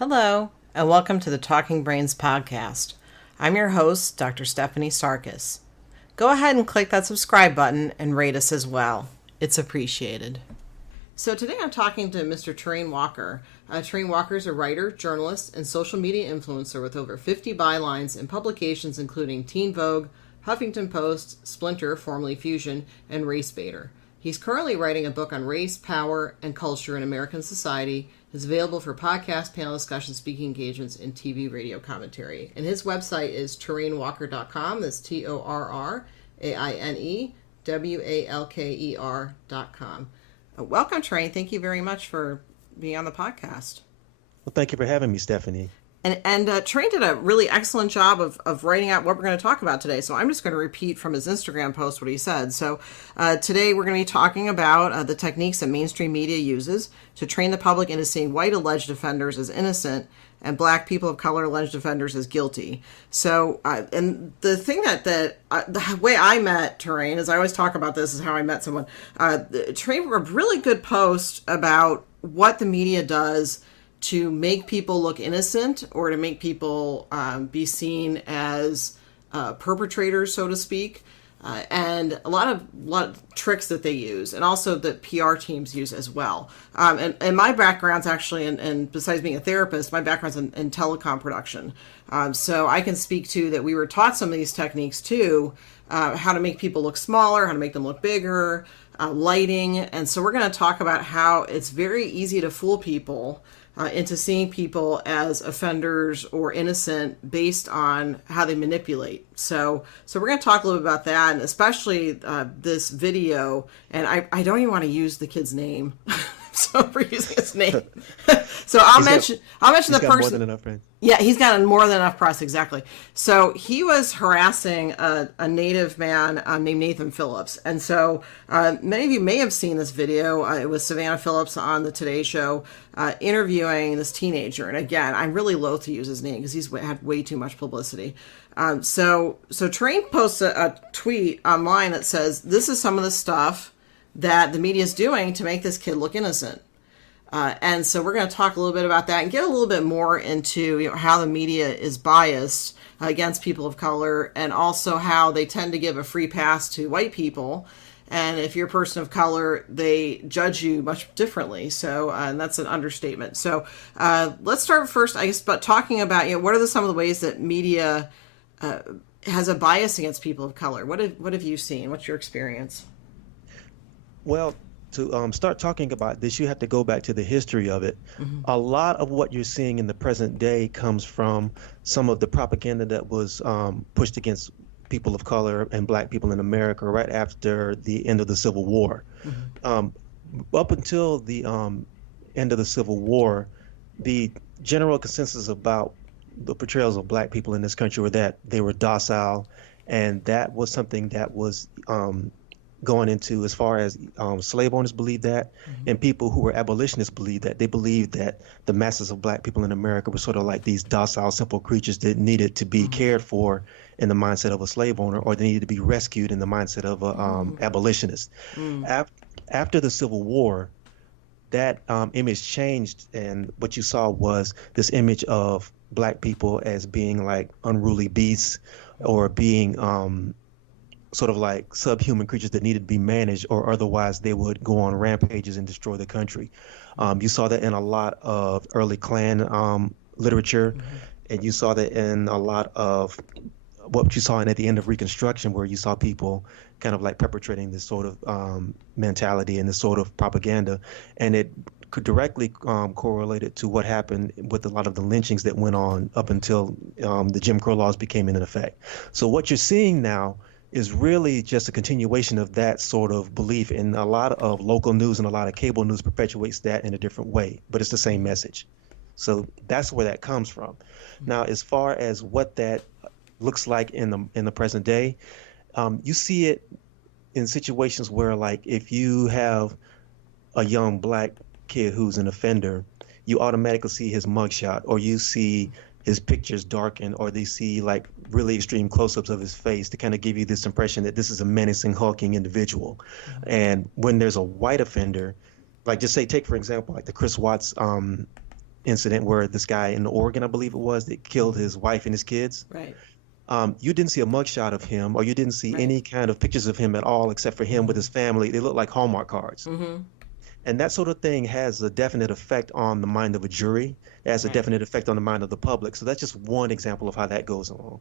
Hello, and welcome to the Talking Brains podcast. I'm your host, Dr. Stephanie Sarkis. Go ahead and click that subscribe button and rate us as well. It's appreciated. So today I'm talking to Mr. Terrain Walker. Terrain Walker is a writer, journalist, and social media influencer with over 50 bylines in publications including Teen Vogue, Huffington Post, Splinter, formerly Fusion, and Race Baiter. He's currently writing a book on race, power, and culture in American society. It's available for podcast, panel discussion, speaking engagements, and TV radio commentary. And his website is terrainwalker.com. That's TORRAINEWALKER.com. Welcome, Terrain. Thank you very much for being on the podcast. Well, thank you for having me, Stephanie. And Terrain did a really excellent job of writing out what we're going to talk about today. So I'm just going to repeat from his Instagram post what he said. So today we're going to be talking about the techniques that mainstream media uses to train the public into seeing white alleged offenders as innocent and black people of color alleged offenders as guilty. So, and the thing the way I met Terrain, as I always talk about this, is how I met someone. Terrain wrote a really good post about what the media does to make people look innocent or to make people be seen as perpetrators, so to speak. And a lot of tricks that they use, and also that PR teams use as well. And my background's actually, and besides being a therapist, my background's in telecom production. So I can speak to that we were taught some of these techniques too, how to make people look smaller, how to make them look bigger, lighting. And so we're going to talk about how it's very easy to fool people into seeing people as offenders or innocent based on how they manipulate. So we're going to talk a little bit about that, and especially this video. And I don't even want to use the kid's name, so we're using his name. So I'll mention the person. More than enough friends. Yeah, he's got more than enough press, exactly. So he was harassing a native man named Nathan Phillips. And so many of you may have seen this video. It was Savannah Phillips on the Today Show interviewing this teenager. And again, I'm really loath to use his name because he's had way too much publicity. So Terrain posts a tweet online that says, this is some of the stuff that the media is doing to make this kid look innocent. And so we're going to talk a little bit about that and get a little bit more into how the media is biased against people of color, and also how they tend to give a free pass to white people. And if you're a person of color, they judge you much differently. So, and that's an understatement. So let's start first, I guess, but talking about, what are some of the ways that media has a bias against people of color? What have you seen? What's your experience? Well, to start talking about this, you have to go back to the history of it. Mm-hmm. A lot of what you're seeing in the present day comes from some of the propaganda that was pushed against people of color and black people in America right after the end of the Civil War. Mm-hmm. Up until the end of the Civil War, the general consensus about the portrayals of black people in this country were that they were docile, and that was something that was going into as far as slave owners believed that, mm-hmm. and people who were abolitionists believed that. They believed that the masses of black people in America were sort of like these docile, simple creatures that needed to be mm-hmm. cared for in the mindset of a slave owner, or they needed to be rescued in the mindset of a mm-hmm. abolitionist. Mm-hmm. After the Civil War, that image changed, and what you saw was this image of black people as being like unruly beasts, or being sort of like subhuman creatures that needed to be managed, or otherwise they would go on rampages and destroy the country. You saw that in a lot of early Klan literature, mm-hmm. and you saw that in a lot of what you saw at the end of Reconstruction, where you saw people kind of like perpetrating this sort of mentality and this sort of propaganda. And it could directly correlate it to what happened with a lot of the lynchings that went on up until the Jim Crow laws became in effect. So what you're seeing now is really just a continuation of that sort of belief, and a lot of local news and a lot of cable news perpetuates that in a different way, but it's the same message. So that's where that comes from. Now, as far as what that looks like in the present day, you see it in situations where, like, if you have a young black kid who's an offender, you automatically see his mugshot, or you see his pictures darken, or they see like really extreme close-ups of his face to kind of give you this impression that this is a menacing, hulking individual. Mm-hmm. And when there's a white offender, like, just say, take for example, like the Chris Watts incident where this guy in Oregon, I believe it was, that killed his wife and his kids. Right. You didn't see a mugshot of him, or you didn't see Right. any kind of pictures of him at all, except for him with his family. They looked like Hallmark cards. Mm-hmm. And that sort of thing has a definite effect on the mind of a jury. It has a Right. definite effect on the mind of the public. So that's just one example of how that goes along.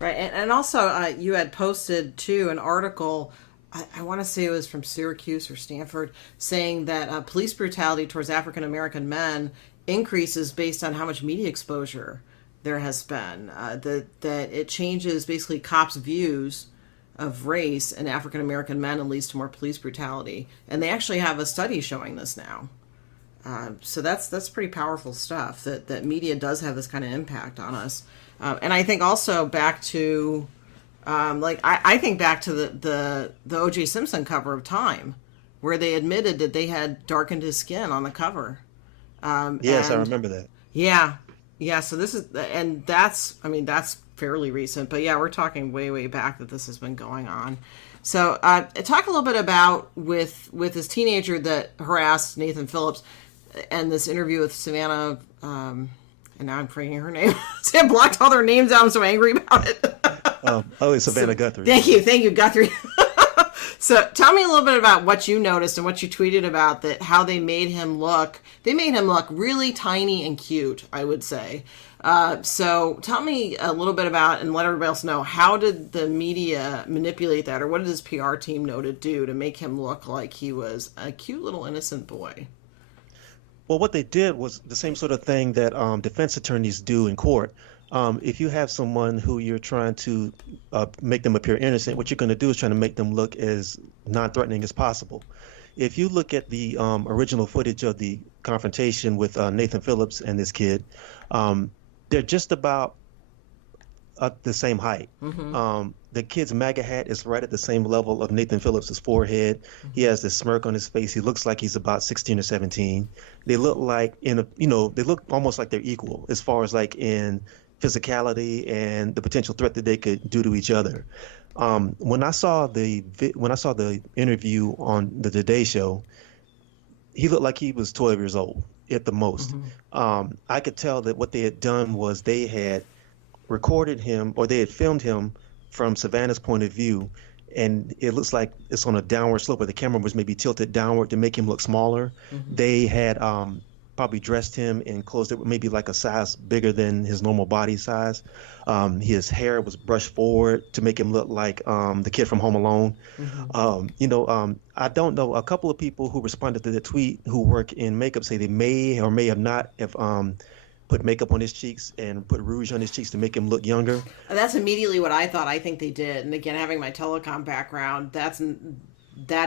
Right. And also, you had posted too an article. I want to say it was from Syracuse or Stanford, saying that police brutality towards African American men increases based on how much media exposure there has been. That it changes basically cops' views of race and African American men and leads to more police brutality. And they actually have a study showing this now. So that's pretty powerful stuff. That media does have this kind of impact on us. And I think also back to, I think back to the O.J. Simpson cover of Time, where they admitted that they had darkened his skin on the cover. Yes, I And remember that. yeah, yeah. So this is, and that's fairly recent, but yeah, we're talking way back that this has been going on. So talk a little bit about with this teenager that harassed Nathan Phillips, and this interview with Savannah. And now I'm forgetting her name. See, I blocked all their names out. I'm so angry about it. It's Savannah Guthrie. Thank you, Guthrie. So tell me a little bit about what you noticed and what you tweeted about that, how they made him look. They made him look really tiny and cute, I would say. So tell me a little bit about, and let everybody else know, how did the media manipulate that, or what did his PR team know to do to make him look like he was a cute little innocent boy? Well, what they did was the same sort of thing that defense attorneys do in court. If you have someone who you're trying to make them appear innocent, what you're going to do is trying to make them look as non-threatening as possible. If you look at the original footage of the confrontation with Nathan Phillips and this kid, they're just about the same height. The kid's MAGA hat is right at the same level of Nathan Phillips's forehead. He has this smirk on his face. He looks like he's about 16 or 17. They look like they look almost like they're equal as far as like in physicality and the potential threat that they could do to each other. When I saw the interview on the Today Show, he looked like he was 12 years old at the most. I could tell that what they had done was they had recorded him, or they had filmed him from Savannah's point of view, and it looks like it's on a downward slope, where the camera was maybe tilted downward to make him look smaller. They had probably dressed him in clothes that were maybe like a size bigger than his normal body size. His hair was brushed forward to make him look like the kid from Home Alone. I don't know. A couple of people who responded to the tweet who work in makeup say they may or may have not have put makeup on his cheeks and put rouge on his cheeks to make him look younger. That's immediately what I thought. I think they did. And again, having my telecom background, that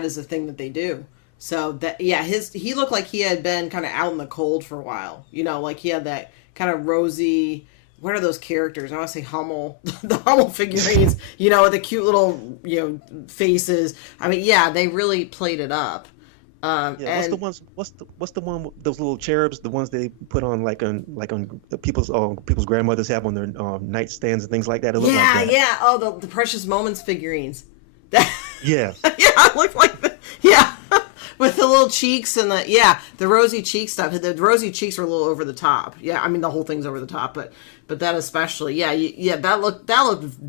is a thing that they do. So that, yeah, he looked like he had been kind of out in the cold for a while. Like he had that kind of rosy, what are those characters? I want to say Hummel, the Hummel figurines, with the cute little, faces. I mean, yeah, they really played it up. What's the one with those little cherubs, the ones they put on on people's grandmothers have on their nightstands and things like that? It looked like that. Yeah. Oh, the Precious Moments figurines. Yeah. Yeah, it looked like that. Yeah. With the little cheeks and the rosy cheek stuff. The rosy cheeks were a little over the top. Yeah, I mean the whole thing's over the top, but that especially. Yeah, that looked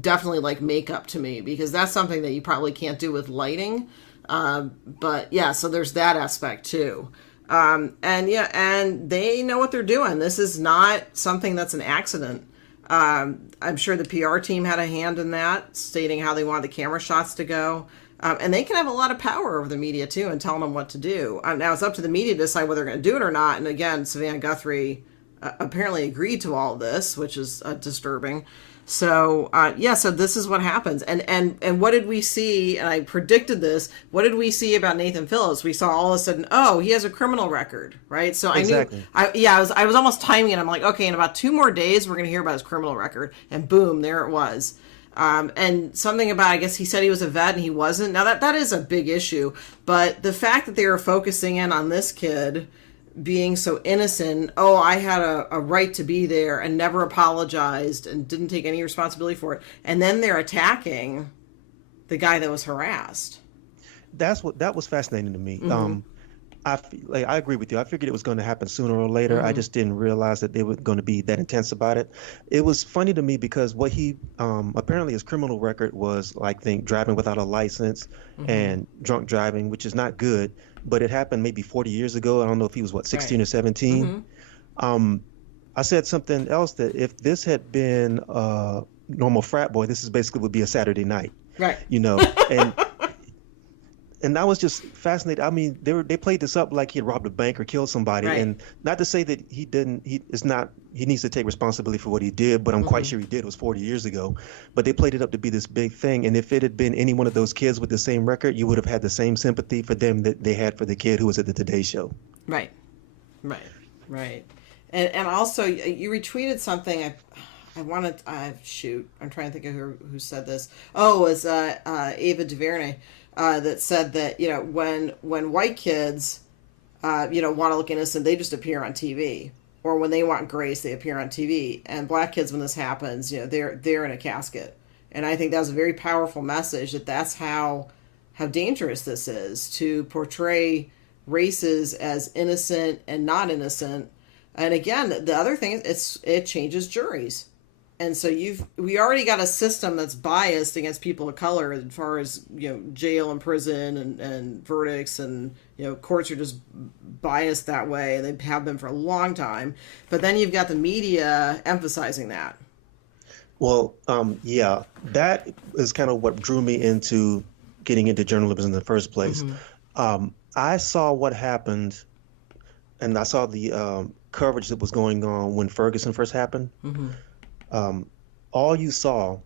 definitely like makeup to me, because that's something that you probably can't do with lighting. But yeah, so there's that aspect too. And they know what they're doing. This is not something that's an accident. I'm sure the PR team had a hand in that, stating how they wanted the camera shots to go. And they can have a lot of power over the media too, and telling them what to do. Now it's up to the media to decide whether they're going to do it or not. And again, Savannah Guthrie apparently agreed to all this, which is disturbing. So so this is what happens. And what did we see? And I predicted this. What did we see about Nathan Phillips? We saw all of a sudden, he has a criminal record, right? So Exactly. I knew. I was almost timing it. I'm like, okay, in about 2 more days, we're going to hear about his criminal record, and boom, there it was. And something about, I guess he said he was a vet and he wasn't. Now that is a big issue, but the fact that they were focusing in on this kid being so innocent, I had a right to be there, and never apologized and didn't take any responsibility for it. And then they're attacking the guy that was harassed. That was fascinating to me. like I agree with you. I figured it was going to happen sooner or later. I Mm-hmm. just didn't realize that they were going to be that intense about it. It was funny to me because what he apparently his criminal record was like think driving without a license Mm-hmm. and drunk driving, which is not good. But it happened maybe 40 years ago. I don't know if he was what Right. 16 or 17. Mm-hmm. Um, I said something else that if this had been a normal frat boy, this is basically would be a Saturday night, Right. you know, and I was just fascinated. I mean, they played this up like he had robbed a bank or killed somebody, Right. and not to say that he didn't. He is not. He needs to take responsibility for what he did, but I'm quite Mm-hmm. sure he did. It was 40 years ago, but they played it up to be this big thing. And if it had been any one of those kids with the same record, you would have had the same sympathy for them that they had for the kid who was at the Today Show. Right. Right. Right. And also you retweeted something. I wanted. Shoot. I'm trying to think of who said this. Oh, it was Ava DuVernay that said that when white kids want to look innocent, they just appear on TV, or when they want grace, they appear on TV. And black kids, when this happens, they're in a casket. And I think that was a very powerful message that that's how dangerous this is to portray races as innocent and not innocent. And again, the other thing is it changes juries. And so we already got a system that's biased against people of color as far as jail and prison and verdicts, and courts are just biased that way, and they have been for a long time. But then you've got the media emphasizing that. Well, yeah, that is kind of what drew me into getting into journalism in the first place. Mm-hmm. I saw what happened, and I saw the coverage that was going on when Ferguson first happened. Mm-hmm. um, all you saw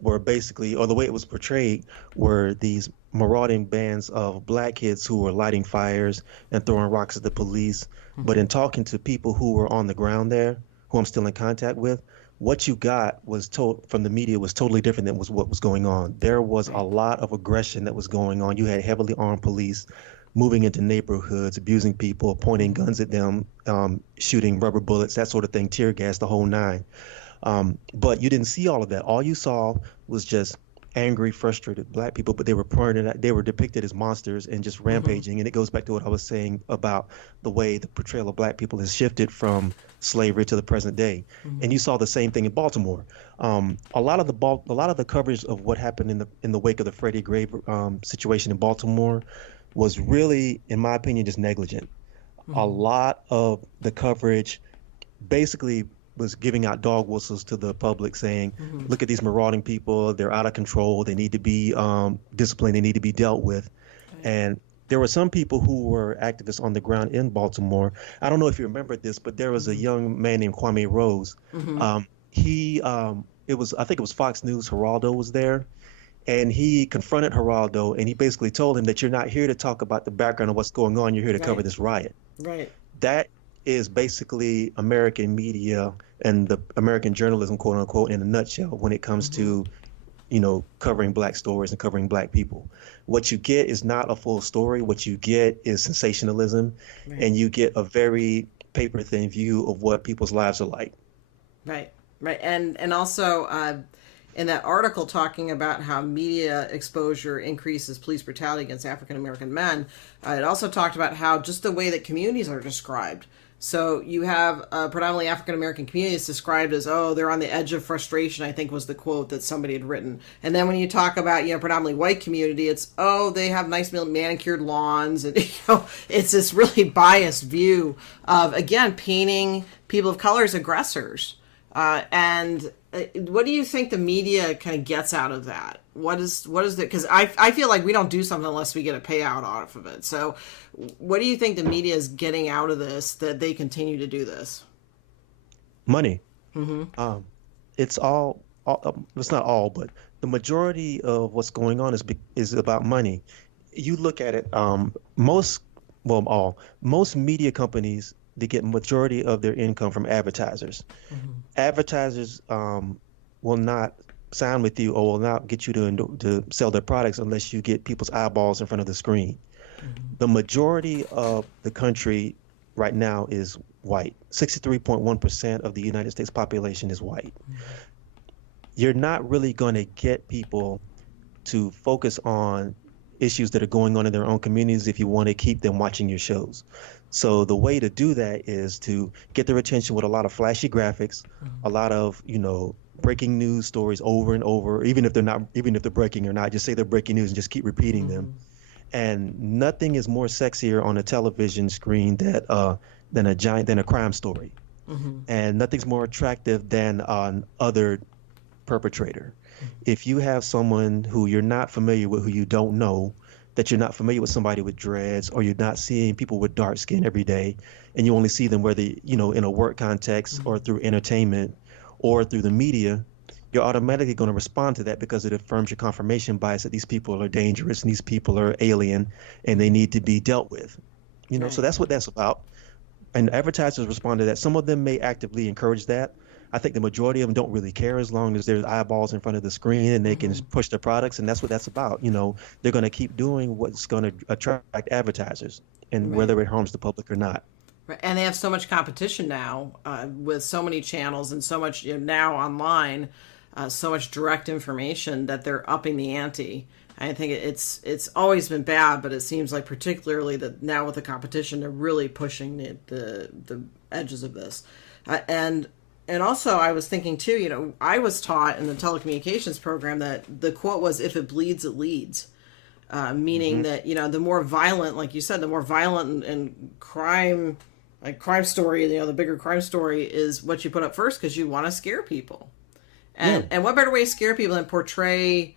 were basically, or the way it was portrayed, were these marauding bands of black kids who were lighting fires and throwing rocks at the police. But Mm-hmm. in talking to people who were on the ground there, who I'm still in contact with, what you got was told from the media was totally different than was what was going on. There was a Right. lot of aggression that was going on. You had heavily armed police moving into neighborhoods, abusing people, pointing Mm-hmm. guns at them, shooting rubber bullets, that sort of thing, tear gas, the whole nine. But you didn't see all of that. All you saw was just angry, frustrated black people, but they were depicted as monsters and just Mm-hmm. rampaging. And it goes back to what I was saying about the way the portrayal of black people has shifted from slavery to the present day. Mm-hmm. And you saw the same thing in Baltimore. A lot of the coverage of what happened in the wake of the Freddie Gray situation in Baltimore was really, in my opinion, just negligent. A Mm-hmm. lot of the coverage basically was giving out dog whistles to the public saying, Mm-hmm. look at these marauding people, they're out of control, they need to be disciplined, they need to be dealt with. Right. And there were some people who were activists on the ground in Baltimore. I don't know if you remember this, but there was a Mm-hmm. young man named Kwame Rose. Mm-hmm. He it was I think it was Fox News, Geraldo was there, and he confronted Geraldo and he basically told him that you're not here to talk about the background of what's going on, you're here to cover Right. this riot. Right. That is basically American media and the American journalism, quote unquote, in a nutshell when it comes Mm-hmm. to, covering black stories and covering black people. What you get is not a full story. What you get is sensationalism, Right. and you get a very paper thin view of what people's lives are like. Right, right, and also in that article talking about how media exposure increases police brutality against African American men, it also talked about how just the way that communities are described. So you have predominantly African American communities described as, oh, they're on the edge of frustration, I think was the quote that somebody had written. And then when you talk about, predominantly white community, it's, oh, they have nice manicured lawns. And, it's this really biased view of, again, painting people of color as aggressors. And what do you think the media kind of gets out of that? What is it? Because I feel like we don't do something unless we get a payout off of it. So what do you think the media is getting out of this that they continue to do this? Money. Mm-hmm. It's it's not all, but the majority of what's going on is about money. You look at it, most media companies, they get majority of their income from advertisers. Mm-hmm. Advertisers will not sign with you or will not get you to sell their products unless you get people's eyeballs in front of the screen. Mm-hmm. The majority of the country right now is white. 63.1% of the United States population is white. Mm-hmm. You're not really going to get people to focus on issues that are going on in their own communities if you want to keep them watching your shows. So the way to do that is to get their attention with a lot of flashy graphics, a lot of, breaking news stories over and over, even if they're breaking or not, just say they're breaking news and just keep repeating them. And nothing is more sexier on a television screen than a crime story. And nothing's more attractive than an other perpetrator. If you have someone who you're not familiar with, who you don't know, that you're not familiar with somebody with dreads, or you're not seeing people with dark skin every day, and you only see them whether, in a work context or through entertainment or through the media, you're automatically going to respond to that because it affirms your confirmation bias that these people are dangerous and these people are alien and they need to be dealt with. So that's what that's about. And advertisers respond to that. Some of them may actively encourage that. I think the majority of them don't really care as long as there's eyeballs in front of the screen and they can push their products, and that's what that's about. They're going to keep doing what's going to attract advertisers, and whether it harms the public or not. Right. And they have so much competition now with so many channels and so much now online, so much direct information that they're upping the ante. I think it's always been bad, but it seems like particularly that now with the competition, they're really pushing the edges of this. And also, I was thinking too, I was taught in the telecommunications program that the quote was, "If it bleeds, it leads," meaning that, the more violent, like you said, the more violent and crime, like crime story, the bigger crime story is what you put up first because you want to scare people. And what better way to scare people than portray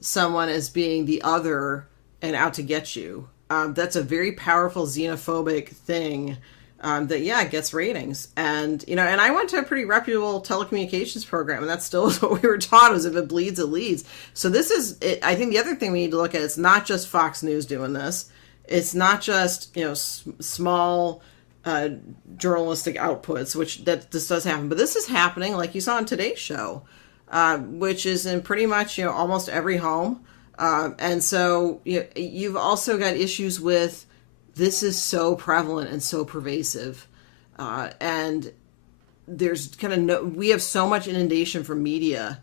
someone as being the other and out to get you? That's a very powerful xenophobic thing. That gets ratings. And and I went to a pretty reputable telecommunications program, and that still is what we were taught, was if it bleeds, it leads. So this is it. I think the other thing we need to look at, it's not just Fox News doing this, it's not just small journalistic outputs, which this does happen, but this is happening, like you saw on Today's Show, which is in pretty much almost every home. And so you've also got issues with, this is so prevalent and so pervasive. And there's we have so much inundation from media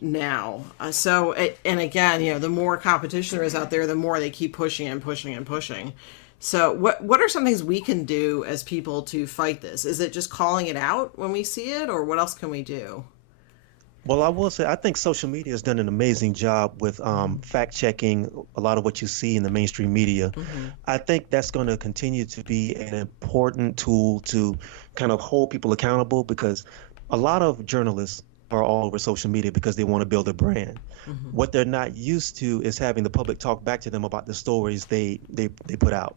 now. And again, the more competition there is out there, the more they keep pushing and pushing and pushing. So what are some things we can do as people to fight this? Is it just calling it out when we see it, or what else can we do? Well, I will say, I think social media has done an amazing job with fact checking a lot of what you see in the mainstream media. I think that's going to continue to be an important tool to kind of hold people accountable, because a lot of journalists are all over social media because they want to build a brand. What they're not used to is having the public talk back to them about the stories they put out.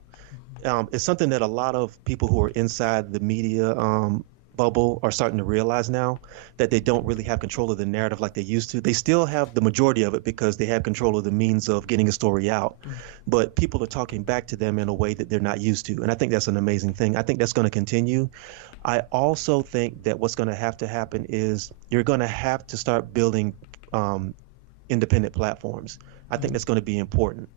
It's something that a lot of people who are inside the media bubble are starting to realize now, that they don't really have control of the narrative like they used to. They still have the majority of it because they have control of the means of getting a story out, but people are talking back to them in a way that they're not used to. And I think that's an amazing thing. I think that's going to continue. I also think that what's going to happen is you're going to have to start building independent platforms. I think that's going to be important.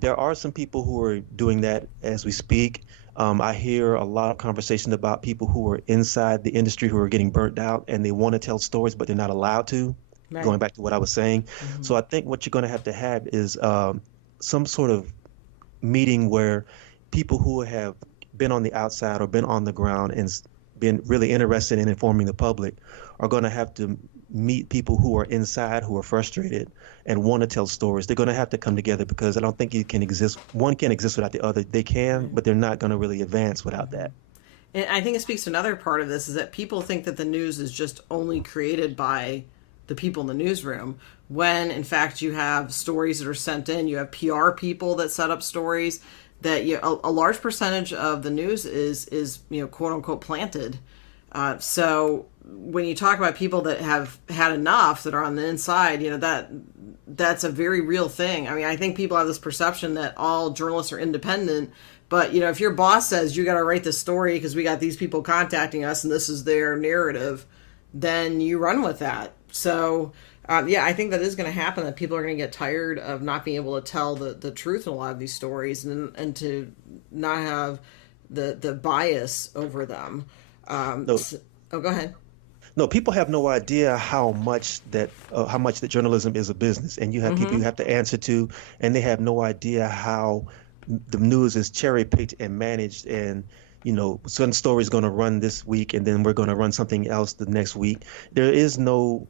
There are some people who are doing that as we speak. I hear a lot of conversation about people who are inside the industry who are getting burnt out and they want to tell stories, but they're not allowed to, going back to what I was saying. So I think what you're going to have is some sort of meeting where people who have been on the outside or been on the ground and been really interested in informing the public are going to have to meet people who are inside, who are frustrated and want to tell stories. They're going to have to come together, because I don't think one can't exist without the other. They can, but they're not going to really advance without that. And I think it speaks to another part of this, is that people think that the news is just only created by the people in the newsroom, when in fact you have stories that are sent in, you have PR people that set up stories, that a large percentage of the news is quote unquote planted. So when you talk about people that have had enough, that are on the inside, that's a very real thing. I mean, I think people have this perception that all journalists are independent, but if your boss says you got to write this story because we got these people contacting us and this is their narrative, then you run with that. So I think that is going to happen, that people are going to get tired of not being able to tell the truth in a lot of these stories, and to not have the bias over them. Go ahead. No, people have no idea how much that journalism is a business, and you have people you Mm-hmm. have to answer to, and they have no idea how the news is cherry picked and managed, and some story is going to run this week, and then we're going to run something else the next week. There is no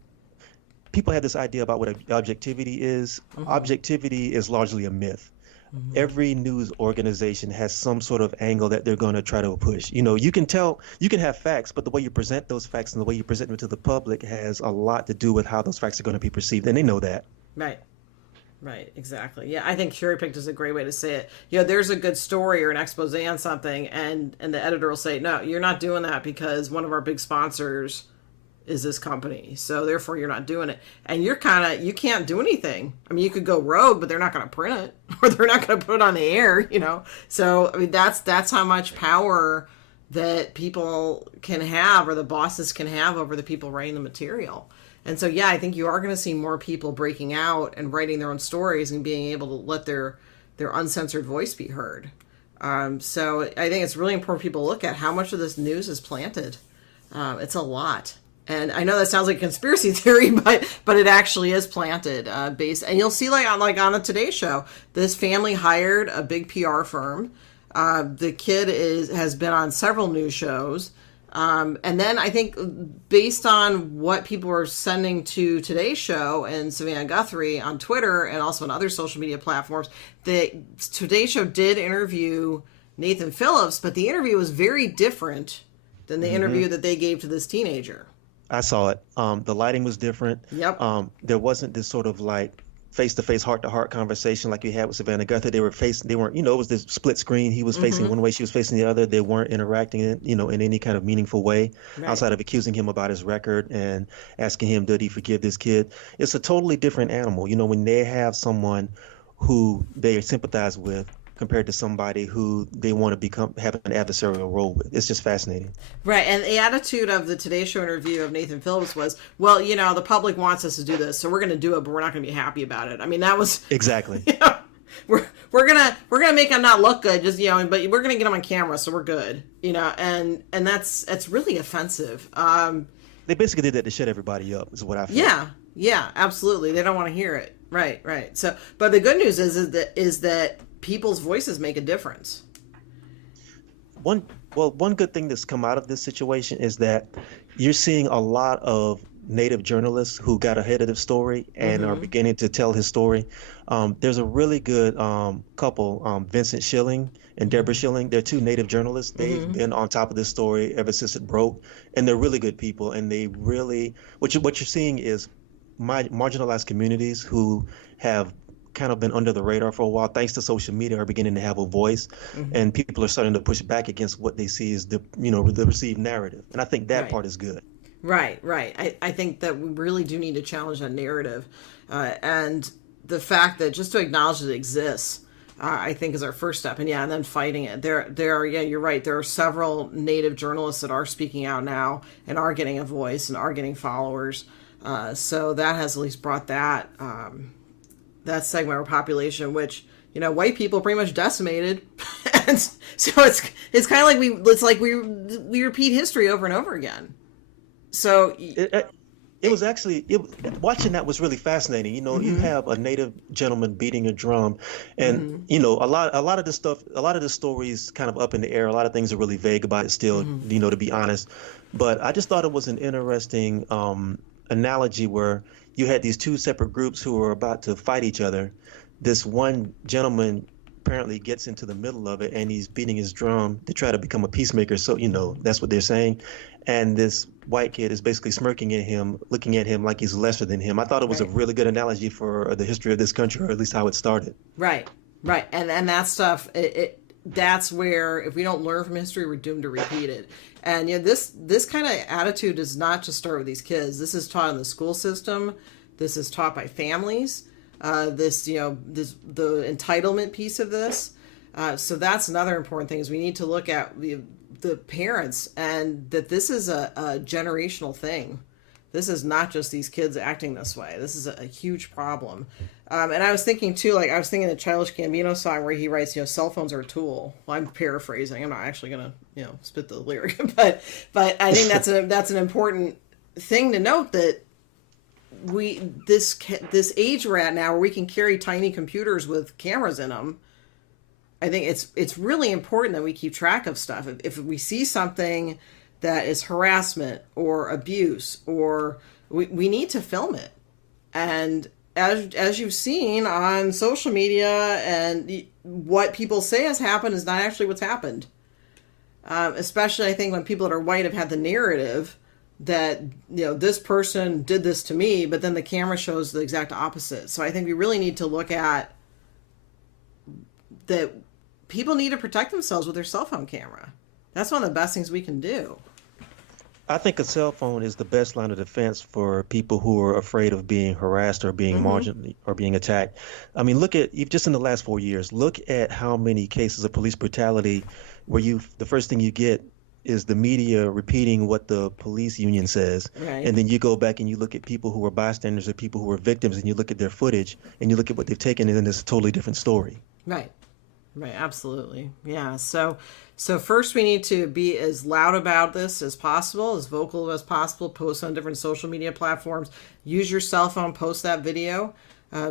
People have this idea about what objectivity is. Mm-hmm. Objectivity is largely a myth. Mm-hmm. Every news organization has some sort of angle that they're going to try to push. You can have facts, but the way you present those facts and the way you present them to the public has a lot to do with how those facts are going to be perceived, and they know that. Right. Right, exactly. Yeah, I think cherry picked is a great way to say it. There's a good story or an expose on something, and the editor will say, "No, you're not doing that because one of our big sponsors is this company, so therefore you're not doing it." And you can't do anything. I mean, you could go rogue, but they're not going to print it, or they're not going to put it on the air. So I mean, that's how much power that people can have, or the bosses can have, over the people writing the material. And so, yeah, I think you are going to see more people breaking out and writing their own stories and being able to let their uncensored voice be heard. So I think it's really important people look at how much of this news is planted. It's a lot. And I know that sounds like a conspiracy theory, but it actually is planted based. And you'll see on the Today Show, this family hired a big PR firm. The kid has been on several news shows. And then I think based on what people are sending to Today's Show and Savannah Guthrie on Twitter and also on other social media platforms, the Today Show did interview Nathan Phillips, but the interview was very different than the interview that they gave to this teenager. I saw it. The lighting was different. Yep. There wasn't this sort of like face-to-face, heart-to-heart conversation like we had with Savannah Guthrie. They weren't, it was this split screen. He was facing one way, she was facing the other. They weren't interacting in any kind of meaningful way outside of accusing him about his record and asking him, did he forgive this kid? It's a totally different animal. When they have someone who they sympathize with compared to somebody who they want to have an adversarial role with. It's just fascinating. Right. And the attitude of the Today Show interview of Nathan Phillips was, well, the public wants us to do this, so we're going to do it, but we're not going to be happy about it. I mean, that was exactly. We're gonna make them not look good, just but we're gonna get them on camera, so we're good, and that's really offensive. They basically did that to shut everybody up, is what I feel. Yeah, absolutely. They don't want to hear it. Right. So, but the good news is that people's voices make a difference. One good thing that's come out of this situation is that you're seeing a lot of Native journalists who got ahead of the story and are beginning to tell his story. There's a really good couple, Vincent Schilling and Deborah Schilling. They're two Native journalists. They've been on top of this story ever since it broke, and they're really good people. And they really, what you're seeing is marginalized communities who have kind of been under the radar for a while, thanks to social media, are beginning to have a voice, and people are starting to push back against what they see as the received narrative. And I think that part is good. Right. I think that we really do need to challenge that narrative, and the fact that just to acknowledge that it exists, I think is our first step. And then fighting it. There are, you're right. There are several Native journalists that are speaking out now and are getting a voice and are getting followers. So that has at least brought that segment of our population, which white people pretty much decimated, and so it's kind of like we repeat history over and over again. So it was actually watching that was really fascinating. You have a Native gentleman beating a drum, and a lot of the stories kind of up in the air. A lot of things are really vague about it still. To be honest, but I just thought it was an interesting analogy where you had these two separate groups who were about to fight each other. This one gentleman apparently gets into the middle of it, and he's beating his drum to try to become a peacemaker. So, that's what they're saying. And this white kid is basically smirking at him, looking at him like he's lesser than him. I thought it was a really good analogy for the history of this country, or at least how it started. Right. And that stuff, that's where, if we don't learn from history, we're doomed to repeat it. And this kind of attitude does not just start with these kids. This is taught in the school system. This is taught by families. The entitlement piece of this. So that's another important thing, is we need to look at the parents, and that this is a generational thing. This is not just these kids acting this way. This is a huge problem. And I was thinking too, I was thinking the Childish Gambino song where he writes, cell phones are a tool. Well, I'm paraphrasing. I'm not actually gonna, spit the lyric, but I think that's an important thing to note that this age we're at now, where we can carry tiny computers with cameras in them. I think it's really important that we keep track of stuff. If we see something that is harassment or abuse, or we need to film it. And as you've seen on social media, and what people say has happened is not actually what's happened. Especially, I think, when people that are white have had the narrative that, this person did this to me, but then the camera shows the exact opposite. So I think we really need to look at that. People need to protect themselves with their cell phone camera. That's one of the best things we can do. I think a cell phone is the best line of defense for people who are afraid of being harassed or being marginally or being attacked. I mean, look at just in the last 4 years, look at how many cases of police brutality where the first thing you get is the media repeating what the police union says. Right. And then you go back and you look at people who were bystanders or people who were victims, and you look at their footage and you look at what they've taken, and then it's a totally different story. Right. Right, absolutely. Yeah. So first we need to be as loud about this as possible, as vocal as possible, post on different social media platforms, use your cell phone, post that video,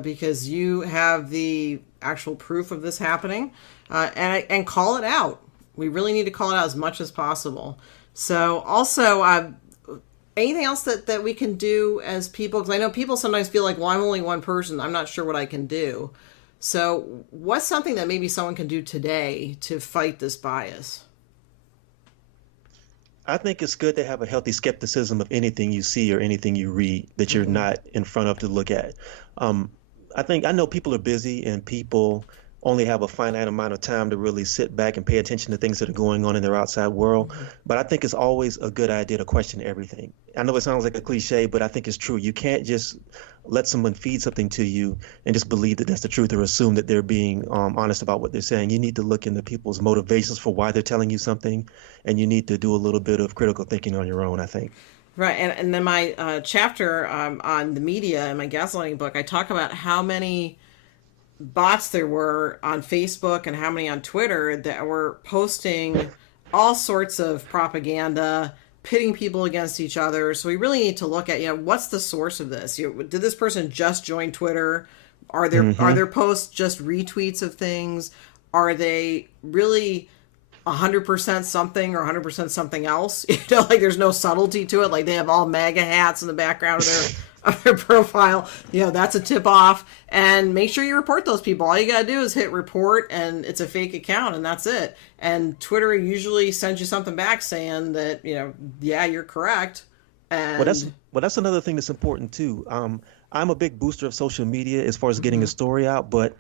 because you have the actual proof of this happening, and call it out. We really need to call it out as much as possible. So also, anything else that we can do as people, because I know people sometimes feel like, well, I'm only one person, I'm not sure what I can do. So what's something that maybe someone can do today to fight this bias? I think it's good to have a healthy skepticism of anything you see or anything you read that you're not in front of to look at. I know people are busy and people only have a finite amount of time to really sit back and pay attention to things that are going on in their outside world. But I think it's always a good idea to question everything. I know it sounds like a cliche, but I think it's true. You can't just let someone feed something to you and just believe that that's the truth or assume that they're being honest about what they're saying. You need to look into people's motivations for why they're telling you something, and you need to do a little bit of critical thinking on your own, I think. Right. And then my chapter on the media in my gaslighting book, I talk about how many bots there were on Facebook and how many on Twitter that were posting all sorts of propaganda, pitting people against each other. So we really need to look at, what's the source of this? Did this person just join Twitter? Are their posts just retweets of things? Are they really 100% something or 100% something else? Like there's no subtlety to it. Like they have all MAGA hats in the background of their profile. That's a tip off. And make sure you report those people. All you gotta do is hit report, and it's a fake account, and that's it. And Twitter usually sends you something back saying that, yeah, you're correct. And that's another thing that's important too. I'm a big booster of social media as far as getting a story out, but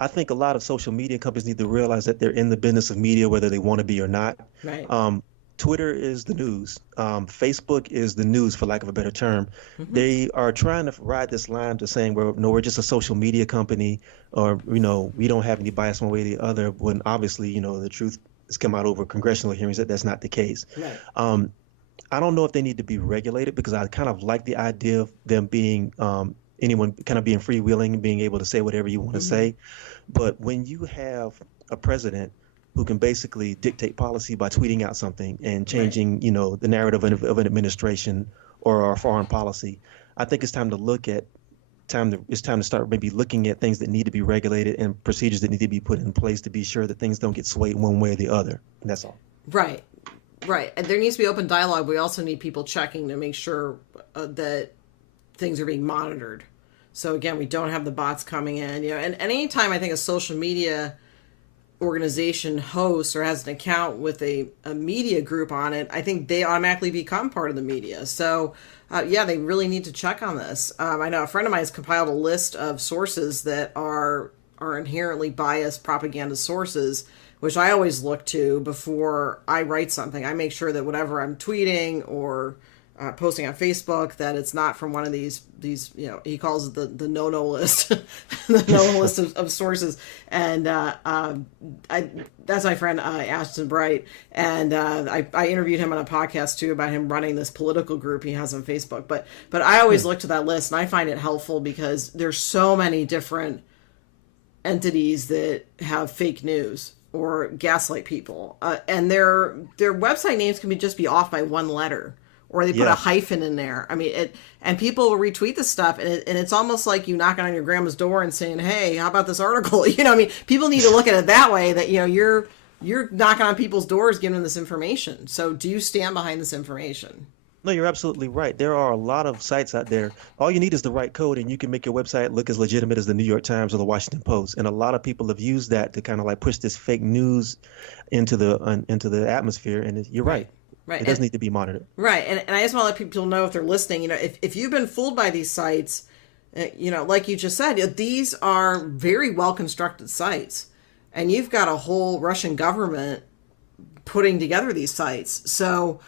I think a lot of social media companies need to realize that they're in the business of media, whether they want to be or not. Right. Twitter is the news. Facebook is the news, for lack of a better term. They are trying to ride this line to saying, we're just a social media company, or, we don't have any bias one way or the other, when obviously, the truth has come out over congressional hearings that that's not the case. Right. I don't know if they need to be regulated, because I kind of like the idea of them being anyone kind of being freewheeling and being able to say whatever you want to say. But when you have a president who can basically dictate policy by tweeting out something and changing, the narrative of an administration or our foreign policy, I think it's time to start maybe looking at things that need to be regulated and procedures that need to be put in place to be sure that things don't get swayed one way or the other. And that's all. Right. Right. And there needs to be open dialogue. We also need people checking to make sure that things are being monitored. So again, we don't have the bots coming in, and anytime I think a social media organization hosts or has an account with a media group on it, I think they automatically become part of the media. So they really need to check on this. I know a friend of mine has compiled a list of sources that are inherently biased propaganda sources, which I always look to before I write something. I make sure that whatever I'm tweeting or posting on Facebook, that it's not from one of these he calls it the no-no list, the no-no list of sources. And that's my friend Ashton Bright, and I interviewed him on a podcast too about him running this political group he has on Facebook. But I always look to that list, and I find it helpful because there's so many different entities that have fake news or gaslight people, and their website names can just be off by one letter, or they put a Yeah. hyphen in there. I mean, and people will retweet this stuff, and it's almost like you knocking on your grandma's door and saying, "Hey, how about this article?" I mean, people need to look at it that way. That you're knocking on people's doors, giving them this information. So, do you stand behind this information? No, you're absolutely right. There are a lot of sites out there. All you need is the right code, and you can make your website look as legitimate as the New York Times or the Washington Post. And a lot of people have used that to kind of like push this fake news into the atmosphere. And you're right. Right. It does need to be monitored. Right. And I just want to let people know, if they're listening, if you've been fooled by these sites, like you just said, these are very well constructed sites, and you've got a whole Russian government putting together these sites. So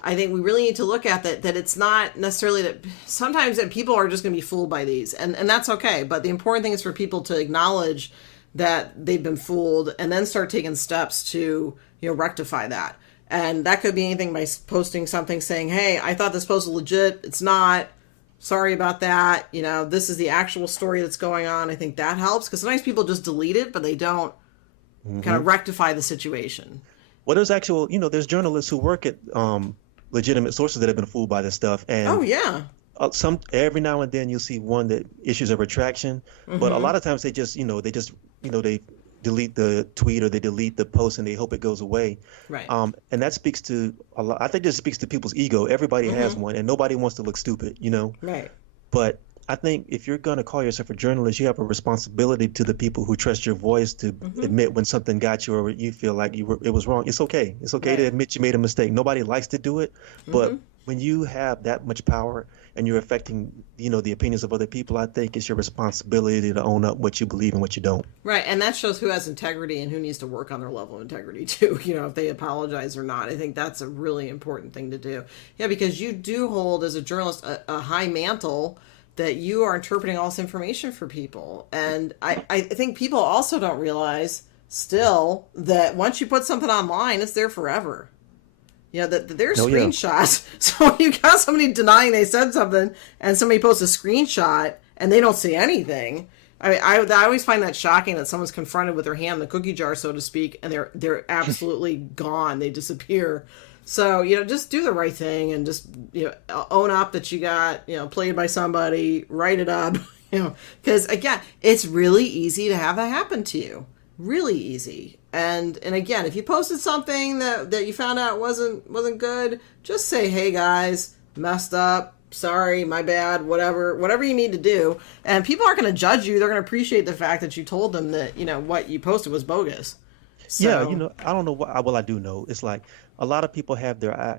I think we really need to look at that it's not necessarily that sometimes that people are just going to be fooled by these, and that's okay. But the important thing is for people to acknowledge that they've been fooled and then start taking steps to, rectify that. And that could be anything by posting something saying, "Hey, I thought this post was legit. It's not. Sorry about that. This is the actual story that's going on." I think that helps, because sometimes people just delete it, but they don't kind of rectify the situation. Well, there's journalists who work at legitimate sources that have been fooled by this stuff. And Oh, yeah. every now and then you'll see one that issues a retraction, but a lot of times they delete the tweet or they delete the post and they hope it goes away. Right. And that speaks to a lot. I think this speaks to people's ego. Everybody has one, and nobody wants to look stupid, Right. But I think if you're going to call yourself a journalist, you have a responsibility to the people who trust your voice to admit when something got you or you feel like it was wrong. It's okay. It's okay to admit you made a mistake. Nobody likes to do it, but when you have that much power and you're affecting, the opinions of other people, I think it's your responsibility to own up what you believe and what you don't. Right, and that shows who has integrity and who needs to work on their level of integrity too. If they apologize or not. I think that's a really important thing to do. Yeah, because you do hold, as a journalist, a high mantle that you are interpreting all this information for people. And I think people also don't realize still that once you put something online, it's there forever. That there's screenshots. So you got somebody denying they said something, and somebody posts a screenshot, and they don't see anything. I always find that shocking, that someone's confronted with their hand in the cookie jar, so to speak, and they're absolutely gone. They disappear. So, just do the right thing and just, own up that you got, played by somebody, write it up, because again, it's really easy to have that happen to you. Really easy. And again, if you posted something that you found out wasn't good, just say, "Hey guys, messed up. Sorry, my bad," whatever you need to do. And people aren't going to judge you. They're going to appreciate the fact that you told them that, what you posted was bogus. So, Yeah, I don't know what, well, I do know. It's like a lot of people have a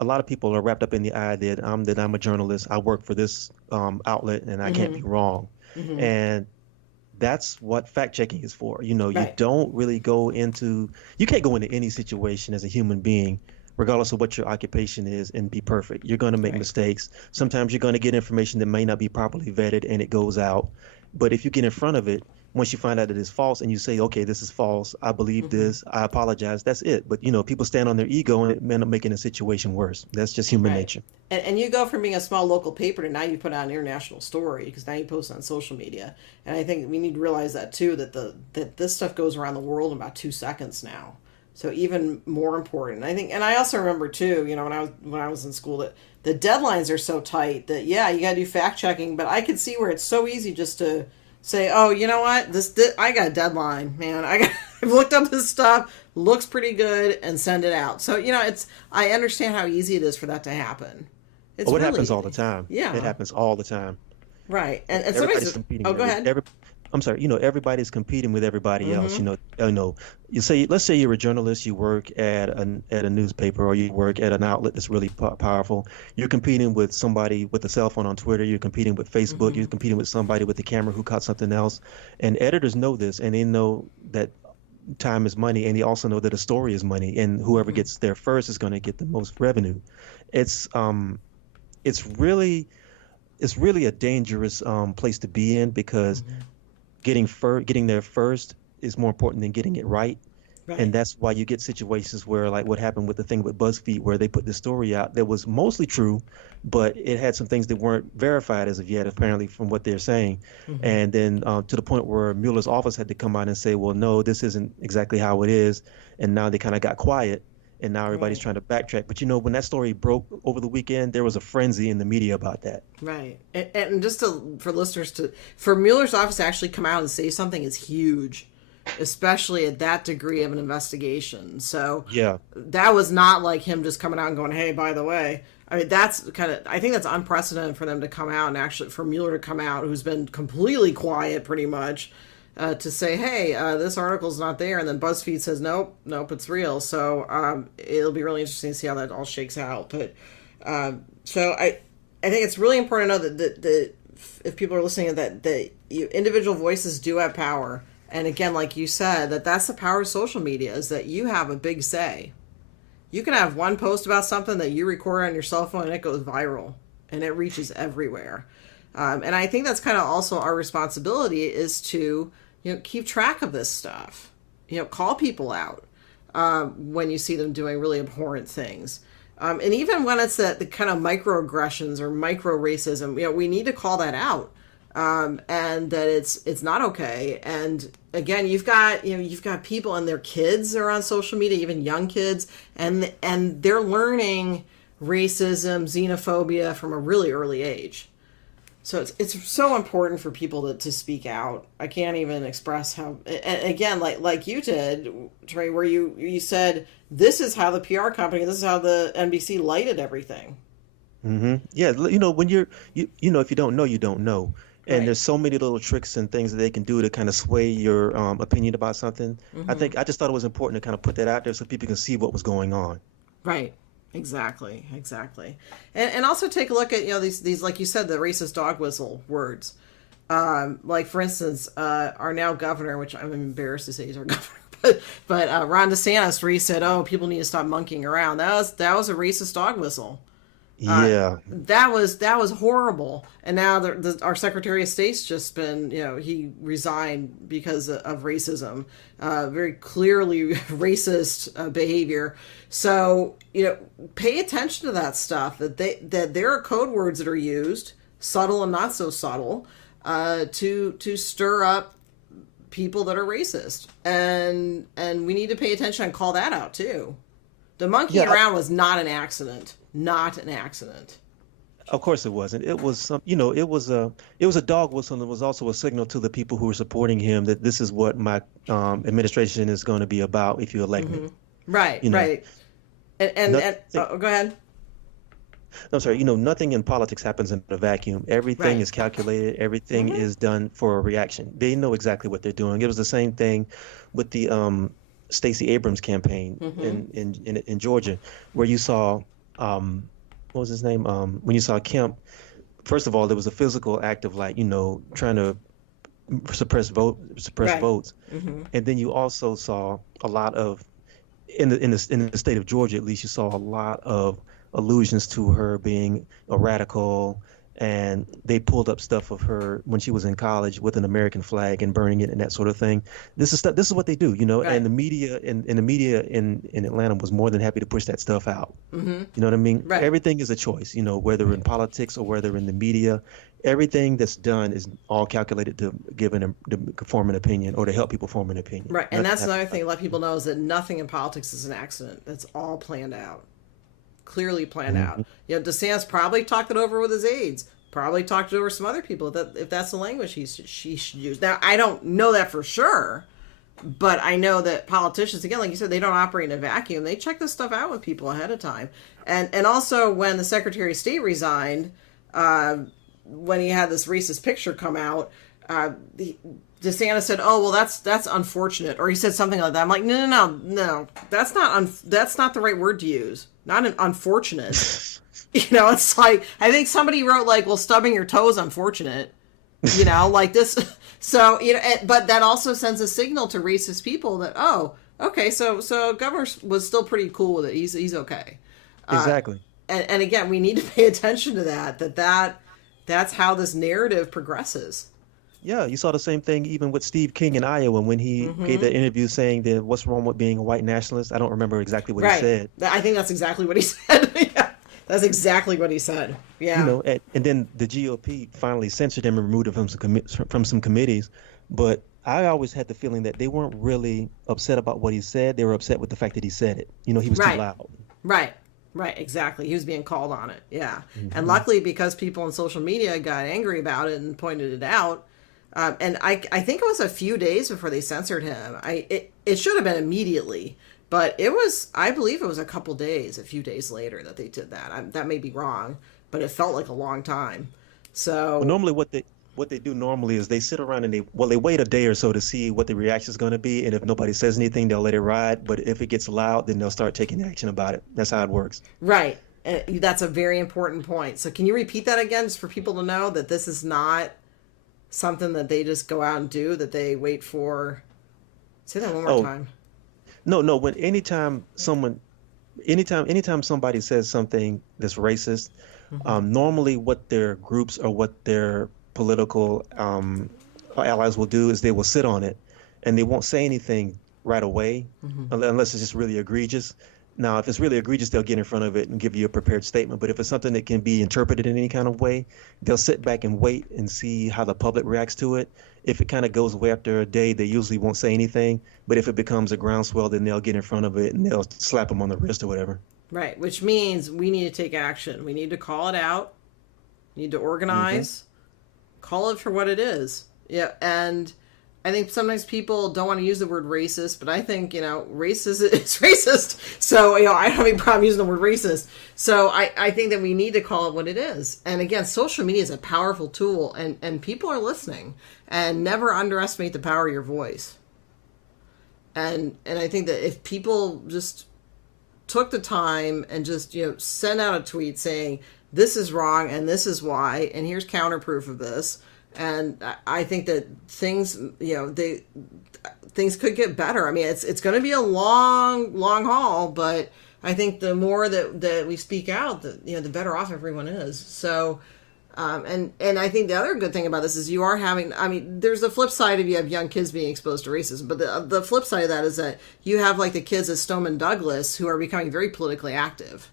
lot of people are wrapped up in the idea that I'm a journalist. I work for this outlet and I can't be wrong. And that's what fact checking is for. You don't really you can't go into any situation as a human being, regardless of what your occupation is, and be perfect. You're going to make mistakes. Sometimes you're going to get information that may not be properly vetted and it goes out. But if you get in front of it, once you find out that it's false and you say, "Okay, this is false. I believe this. I apologize." That's it. But, people stand on their ego and it may end up making a situation worse. That's just human nature. And you go from being a small local paper to now you put out an international story, because now you post on social media. And I think we need to realize that too, that this stuff goes around the world in about 2 seconds now. So even more important. And I also remember too, when I was in school, that the deadlines are so tight that you got to do fact checking. But I could see where it's so easy just to say, "Oh, you know what? This I got a deadline, man. I've looked up this stuff, looks pretty good," and send it out. So I understand how easy it is for that to happen. It's It really happens all the time. Yeah, it happens all the time. Right, and Everybody's competing. Oh, go ahead. I'm sorry. Everybody's competing with everybody else. Let's say you're a journalist, you work at a newspaper, or you work at an outlet that's really powerful. You're competing with somebody with a cell phone on Twitter. You're competing with Facebook. You're competing with somebody with the camera who caught something else. And editors know this, and they know that time is money, and they also know that a story is money, and whoever gets there first is going to get the most revenue. It's really a dangerous place to be in, because getting there first is more important than getting it right. And that's why you get situations where, like what happened with the thing with BuzzFeed, where they put the story out that was mostly true, but it had some things that weren't verified as of yet, apparently, from what they're saying. And then to the point where Mueller's office had to come out and say, "Well, no, this isn't exactly how it is." And now they kind of got quiet. and now everybody's Right. trying to backtrack. But when that story broke over the weekend, there was a frenzy in the media about that. Right. And just for listeners for Mueller's office to actually come out and say something is huge, especially at that degree of an investigation. So Yeah. that was not like him just coming out and going, hey, by the way. I mean, I think that's unprecedented for them to come out and actually for Mueller to come out, who's been completely quiet pretty much, to say, hey, this article's not there. And then BuzzFeed says, nope, it's real. So it'll be really interesting to see how that all shakes out. But so I think it's really important to know that if people are listening, that individual voices do have power. And again, like you said, that's the power of social media, is that you have a big say. You can have one post about something that you record on your cell phone and it goes viral and it reaches everywhere. And I think that's kind of also our responsibility, is to, keep track of this stuff. Call people out when you see them doing really abhorrent things. And even when it's the kind of microaggressions or micro racism, we need to call that out. And that it's not okay. And again, you've got people and their kids are on social media, even young kids, and they're learning racism, xenophobia from a really early age. So it's so important for people to speak out. I can't even express how. And again, like you did, Trey, where you said this is how the PR company, this is how the NBC lighted everything. Yeah, when if you don't know, you don't know. And Right. there's so many little tricks and things that they can do to kind of sway your opinion about something. I just thought it was important to kind of put that out there so people can see what was going on. Right. Exactly. And also take a look at, these, like you said, the racist dog whistle words. Like for instance, our now governor, which I'm embarrassed to say he's our governor, but Ron DeSantis, where he said, "Oh, people need to stop monkeying around." That was a racist dog whistle. Yeah, That was horrible. And now our Secretary of State's just been, he resigned because of racism, very clearly racist behavior. So pay attention to that stuff. That there are code words that are used, subtle and not so subtle, to stir up people that are racist, and we need to pay attention and call that out too. The monkeying yeah. around was not an accident. Not an accident. Of course it wasn't. It was it was a dog whistle, and it was also a signal to the people who were supporting him that this is what my administration is going to be about if you elect me. Right, You know, right. And nothing, go ahead. I'm sorry, nothing in politics happens in a vacuum. Everything Right. is calculated, everything is done for a reaction. They know exactly what they're doing. It was the same thing with the Stacey Abrams campaign in Georgia, where you saw what was his name? When you saw Kemp, first of all, there was a physical act of trying to suppress Right. votes, and then you also saw a lot of in the state of Georgia, at least, you saw a lot of allusions to her being a radical, and they pulled up stuff of her when she was in college with an American flag and burning it and that sort of thing. This is what they do, Right. and the media in Atlanta was more than happy to push that stuff out. You know what I mean? Right. Everything is a choice, whether in politics or whether in the media. Everything that's done is all calculated to to form an opinion or to help people form an opinion. Right. And Nothing that's happens. another thing to let people know, is that nothing in politics is an accident. That's all planned out. Clearly planned out. DeSantis probably talked it over with his aides. Probably talked it over with some other people, if that's the language she should use. Now, I don't know that for sure, but I know that politicians, again, like you said, they don't operate in a vacuum. They check this stuff out with people ahead of time. And also when the Secretary of State resigned, when he had this racist picture come out, DeSantis said, "Oh, well, that's unfortunate," or he said something like that. I'm like, no, that's not the right word to use. Not an unfortunate. It's like, I think somebody wrote like, "Well, stubbing your toe is unfortunate," like this. So but that also sends a signal to racist people that, oh, okay, so governor was still pretty cool with it. He's okay. Exactly. And again, we need to pay attention to that's how this narrative progresses. Yeah, you saw the same thing even with Steve King in Iowa when he gave that interview saying that what's wrong with being a white nationalist. I don't remember exactly what he Right. said. I think that's exactly what he said. Yeah. That's exactly what he said. Yeah. And then the GOP finally censored him and removed him from some committees. But I always had the feeling that they weren't really upset about what he said. They were upset with the fact that he said it. You know, he was too Right. loud. Right. Right, exactly. He was being called on it. Yeah. And Hmm. luckily, because people on social media got angry about it and pointed it out, and I think it was a few days before they censored him. It should have been immediately, but it was, I believe it was a couple days, a few days later that they did that. That may be wrong, but it felt like a long time. Well, So, normally what they do normally is they sit around and they wait a day or so to see what the reaction is going to be, and if nobody says anything, they'll let it ride. But if it gets loud, then they'll start taking action about it. That's how it works. right. That's a very important point. So, can you repeat that again just for people to know that this is not something that they just go out and do, that they wait for. Say that one more Oh, time. no, no. Anytime somebody says something that's racist, Hmm. normally what their groups or what their political allies will do is they will sit on it, and they won't say anything right away, Hmm. unless it's just really egregious. Now, if it's really egregious, they'll get in front of it and give you a prepared statement. But if it's something that can be interpreted in any kind of way, they'll sit back and wait and see how the public reacts to it. If it kind of goes away after a day, they usually won't say anything. But if it becomes a groundswell, then they'll get in front of it and they'll slap them on the wrist or whatever. Right, which means we need to take action. We need to call it out. We need to Hmm. organize. Call it for what it is. Yeah, and I think sometimes people don't want to use the word racist, but I think, racist is racist. So, I don't have any problem using the word racist. So I think that we need to call it what it is. And again, social media is a powerful tool, and people are listening. And never underestimate the power of your voice. And I think that if people just took the time and just send out a tweet saying this is wrong and this is why and here's counterproof of this, and I think that things things could get better. I mean, it's going to be a long haul, but I think the more that we speak out, the better off everyone is. So and I think the other good thing about this is you are having. I mean, there's the flip side of you have young kids being exposed to racism, but the flip side of that is that you have like the kids at Stoneman Douglas who are becoming very politically active.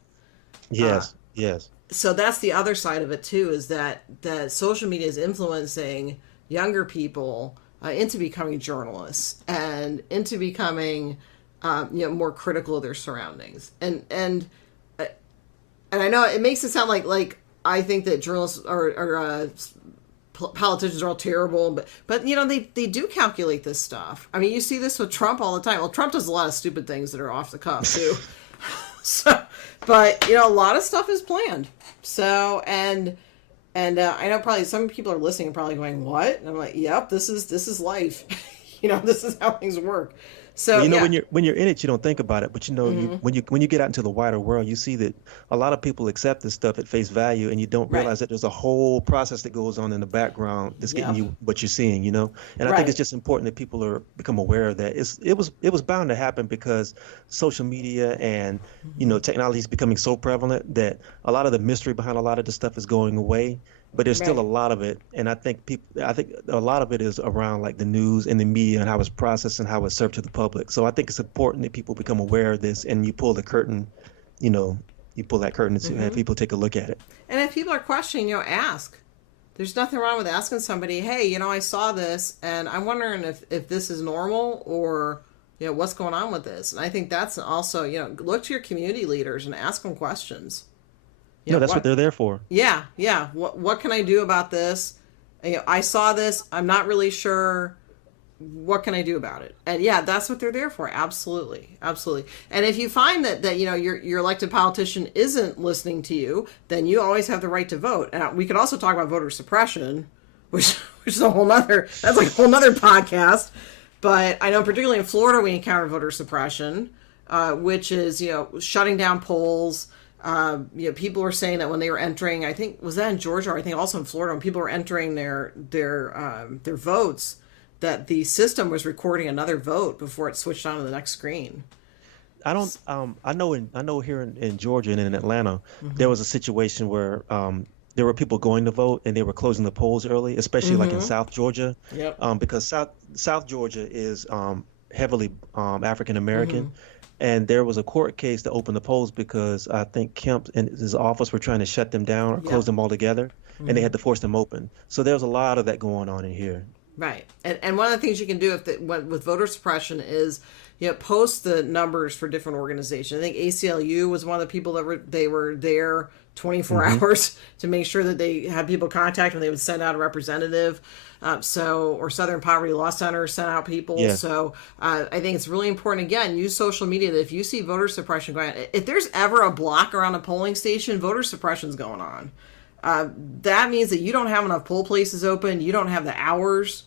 Yes, yes. So that's the other side of it too, is that social media is influencing younger people into becoming journalists and into becoming more critical of their surroundings. And I know it makes it sound like I think that journalists or politicians are all terrible, but they do calculate this stuff. I mean, you see this with Trump all the time. Well, Trump does a lot of stupid things that are off the cuff too. So, but a lot of stuff is planned. So and I know probably some people are listening and probably going, "What?" And I'm like, "Yep, this is life. This is how things work." Well, So yeah. when you're in it, you don't think about it, but you Hmm. when you get out into the wider world, you see that a lot of people accept this stuff at face value, and you don't Right. realize that there's a whole process that goes on in the background that's getting Yep. you what you're seeing. And I think it's Right. just important that people are become aware of that. It was bound to happen because social media and Hmm. technology is becoming so prevalent that a lot of the mystery behind a lot of the stuff is going away. But there's still a Right. lot of it, and I think a lot of it is around like the news and the media and how it's processed and how it's served to the public. So I think it's important that people become aware of this, and you pull the curtain, you know, you pull that curtain to have Hmm. people take a look at it. And if people are questioning, ask. There's nothing wrong with asking somebody, "Hey, I saw this, and I'm wondering if this is normal or what's going on with this." And I think that's also look to your community leaders and ask them questions. No, that's what What? they're there for. Yeah, yeah. What can I do about this? I saw this. I'm not really sure. What can I do about it? And yeah, that's what they're there for. Absolutely, absolutely. And if you find that your elected politician isn't listening to you, then you always have the right to vote. And we could also talk about voter suppression, which which is a whole nother. That's like a whole nother podcast. But I know particularly in Florida we encounter voter suppression, which is shutting down polls. People were saying that when they were entering, I think was that in Georgia or I think also in Florida, when people were entering their votes, that the system was recording another vote before it switched on to the next screen. I know here in Georgia and in Atlanta, there Mm-hmm. was a situation where there were people going to vote and they were closing the polls early, especially like in Mm-hmm. South Georgia, Yep. because South Georgia is heavily African Mm-hmm. American, and there was a court case to open the polls because I think Kemp and his office were trying to shut them down or close Yep. them all together, and they Mm-hmm. had to force them open. So there's a lot of that going on in here. Right. And one of the things you can do with voter suppression is, post the numbers for different organizations. I think ACLU was one of the people that were there 24 hours to make sure that they had people contact when they would send out a representative. Or Southern Poverty Law Center sent out people. Yes. So I think it's really important, again, use social media, that if you see voter suppression going on, if there's ever a block around a polling station, voter suppression's going on. That means that you don't have enough poll places open. You don't have the hours,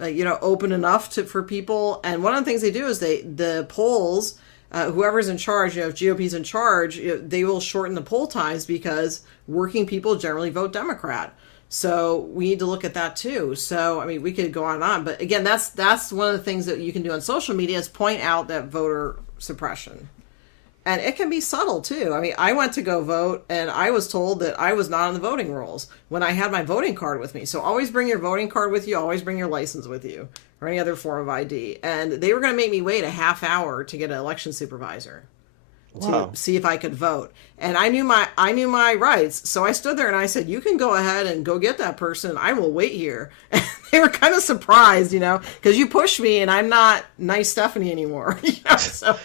open enough for people. And one of the things they do is the polls, whoever's in charge, if GOP's in charge, they will shorten the poll times because working people generally vote Democrat. So we need to look at that too. So, I mean, we could go on and on. But again, that's one of the things that you can do on social media is point out that voter suppression. And it can be subtle too. I mean, I went to go vote and I was told that I was not on the voting rolls when I had my voting card with me. So always bring your voting card with you. Always bring your license with you or any other form of ID. And they were going to make me wait a half hour to get an election supervisor to see if I could vote. And I knew my rights. So I stood there and I said, you can go ahead and go get that person. I will wait here. And they were kind of surprised, because you pushed me and I'm not nice Stephanie anymore. So.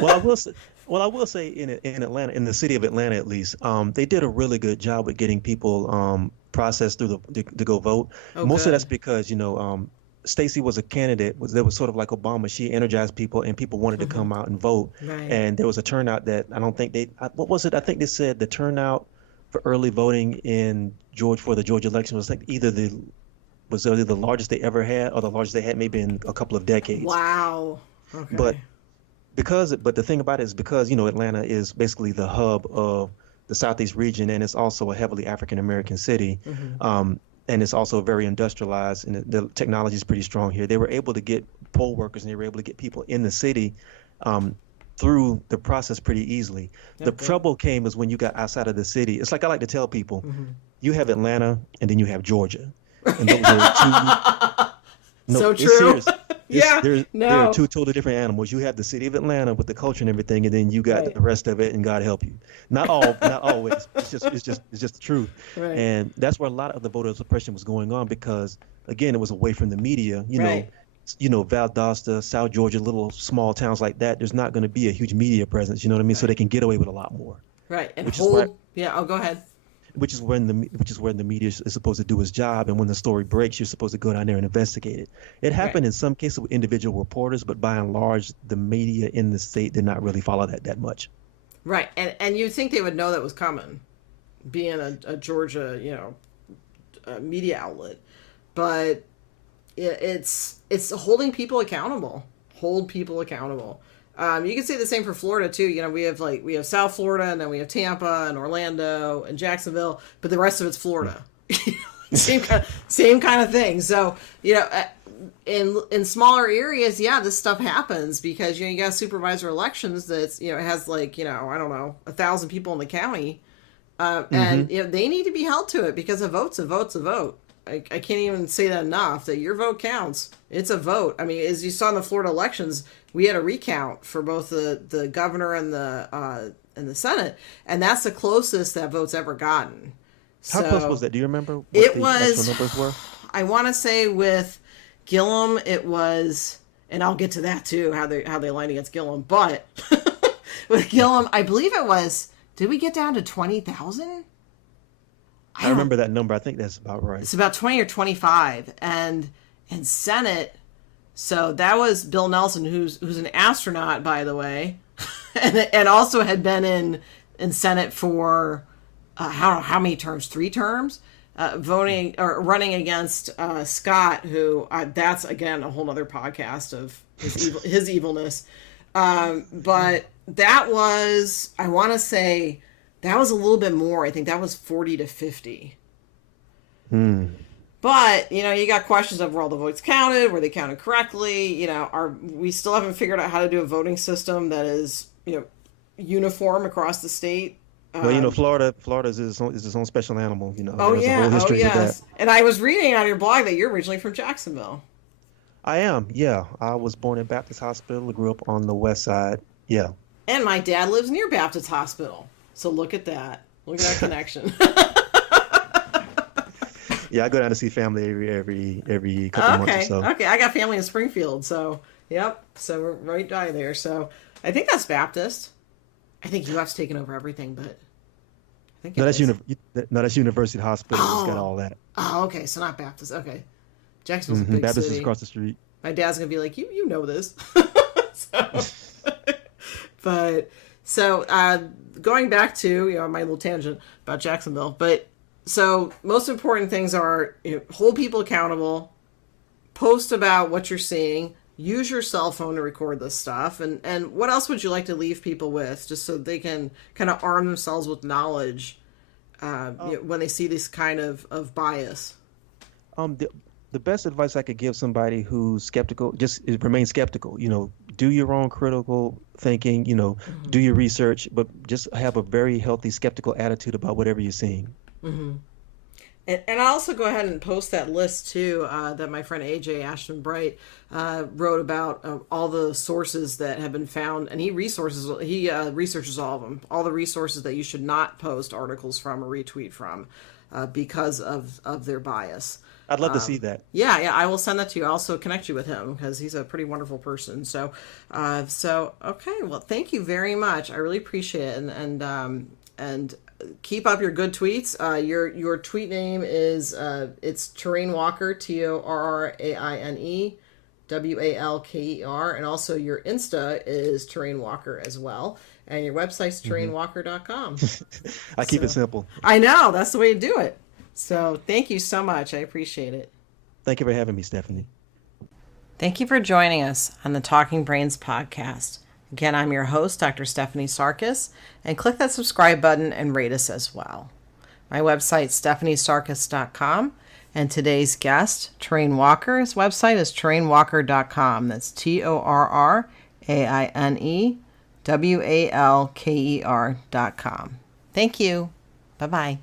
Well, I will say in Atlanta, in the city of Atlanta at least, they did a really good job with getting people processed through to go vote. Most of that's because Stacey was a candidate. That was sort of like Obama. She energized people, and people wanted to come out and vote. Right. And there was a turnout that I don't think what was it? I think they said the turnout for early voting for the Georgia election was like either the largest they ever had, or the largest they had maybe in a couple of decades. Wow. Okay. But the thing about it is because Atlanta is basically the hub of the Southeast region, and it's also a heavily African American city. And it's also very industrialized, and the technology is pretty strong here. They were able to get poll workers, and they were able to get people in the city through the process pretty easily. The trouble came is when you got outside of the city. It's like I like to tell people, you have Atlanta, and then you have Georgia. And those are two. So true. There are two totally different animals. You have the city of Atlanta with the culture and everything, and then you got the rest of it, and God help you. Not always. It's just the truth. Right. And that's where a lot of the voter suppression was going on because, again, it was away from the media. Valdosta, South Georgia, little small towns like that. There's not going to be a huge media presence. You know what I mean? Right. So they can get away with a lot more. Right. And go ahead. Which is when the media is supposed to do its job, and when the story breaks, you're supposed to go down there and investigate it. It happened in some cases with individual reporters, but by and large, the media in the state did not really follow that much. Right, and you'd think they would know that was coming, being a Georgia, media outlet, but it's holding people accountable. Hold people accountable. You can say the same for Florida too. We have South Florida, and then we have Tampa and Orlando and Jacksonville, but the rest of it's Florida. same kind of thing. So in smaller areas, this stuff happens because you got supervisor elections that's it has 1,000 people in the county, and they need to be held to it because a vote's a vote. I can't even say that enough, that your vote counts. It's a vote. I mean, as you saw in the Florida elections, we had a recount for both the governor and the Senate, and that's the closest that vote's ever gotten. How close was that? Do you remember what the actual numbers were? I want to say with Gillum, it was, and I'll get to that too, how they aligned against Gillum, but with Gillum, I believe it was, did we get down to 20,000? I remember that number. I think that's about right. It's about 20 or 25. And in Senate, so that was Bill Nelson, who's an astronaut, by the way, and also had been in Senate for how many terms? 3 terms, voting or running against Scott, who that's again a whole other podcast of his evilness. But that was, I want to say, that was a little bit more. I think that was 40 to 50. But, you got questions of were all the votes counted? Were they counted correctly? We still haven't figured out how to do a voting system that is, uniform across the state. Well, Florida is its own special animal. Oh, there's yeah. a whole history with that. And I was reading on your blog that you're originally from Jacksonville. I am, yeah. I was born in Baptist Hospital, grew up on the west side, yeah. And my dad lives near Baptist Hospital. So look at that. Look at that connection. Yeah, I go down to see family every couple months or Okay, so. okay. I got family in Springfield, so yep. So we're right by there. So I think that's Baptist. I think UF's taken over everything, but I think No, it that's is. no, that's University Hospital. It's got Oh, all that. oh, okay. So not Baptist. Okay, Jacksonville's a big Baptist is city. across the street. My dad's gonna be like, you know this. So, but so going back to my little tangent about Jacksonville, but so most important things are hold people accountable, post about what you're seeing, use your cell phone to record this stuff, and what else would you like to leave people with, just so they can kind of arm themselves with knowledge when they see this kind of bias. The best advice I could give somebody who's skeptical, just remain skeptical. Do your own critical thinking. Do your research, but just have a very healthy skeptical attitude about whatever you're seeing. And I'll also go ahead and post that list too that my friend AJ Ashton Bright wrote about all the sources that have been found, and he researches all of them, all the resources that you should not post articles from or retweet from because of their bias. I'd love to see that. Yeah, I will send that to you. I'll also connect you with him because he's a pretty wonderful person. So, okay. Well, thank you very much. I really appreciate it, and keep up your good tweets. Your tweet name is it's Terrain Walker, TORRAINE WALKER, and also your Insta is Terrain Walker as well, and your website's terrainwalker.com. I keep it simple. I know that's the way to do it. So thank you so much. I appreciate it. Thank you for having me, Stephanie. Thank you for joining us on the Talking Brains podcast. Again, I'm your host, Dr. Stephanie Sarkis, and click that subscribe button and rate us as well. My website, stephaniesarkis.com, and today's guest, Terrain Walker, his website is terrainwalker.com. That's TORRAINE WALKER.com. Thank you. Bye-bye.